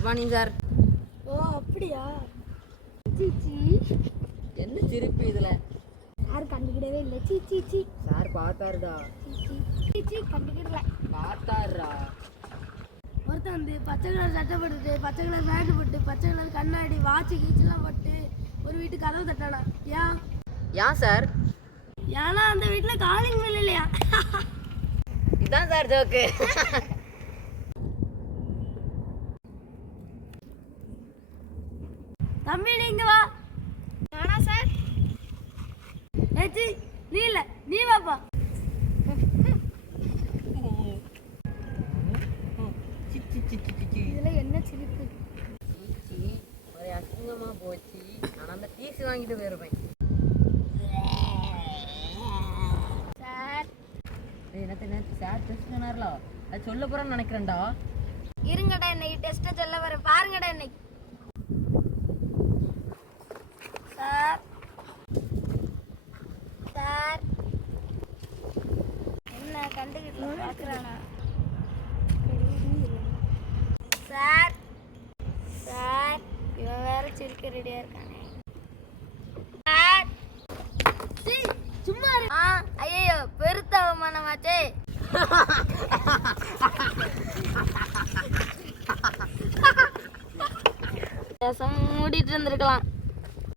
Good morning sir. ஓ அப்படியா? என்ன திருப்பி இதில்? சார் கண்டுக்கிடவே இல்லை. சீ சீ சீ. சார் பார்த்தாருடா. கண்டுக்கிடல. பார்த்தாருடா. ஒருத்தன் வந்து பச்சை கலர் சட்டை போட்டுட்டு, பச்சை கலர் பேண்ட் போட்டு, பச்சை கலர் கண்ணாடி, வாட்சு கீச்செல்லாம் போட்டு ஒரு வீட்டு கதவு தட்டானா. ஏன் சார்? ஏன்னா அந்த வீட்டில் காலிங் பில் இல்லையா? இதான் சார் ஜோக்கு. தம்பி நீங்க வா. நானா சார்? ஏச்சி நீ இல்லை, நீ வாப்பா. இதுல என்ன சிரிப்பு? ஒரே அசிங்கமா போச்சு. நான் அந்த டீசி வாங்கிட்டு போயிருப்பேன். சார் நேற்று சார் டெஸ்ட் சொன்னார்ல, அது சொல்ல போறேன்னு நினைக்கிறேன்டா. இருங்கடா, இன்னைக்கு டெஸ்ட்டை சொல்ல வர பாருங்கடா. இன்னைக்கு சார் சார் என்ன கண்டுகிட்டு பார்க்குறானா? சார் சார் இவன் வேற சிரிக்க ரெடியா இருக்கானே. சார் சும்மா ஐயோ பெருத்த அவமானமாச்சே. மூடிட்டு இருந்திருக்கலாம்.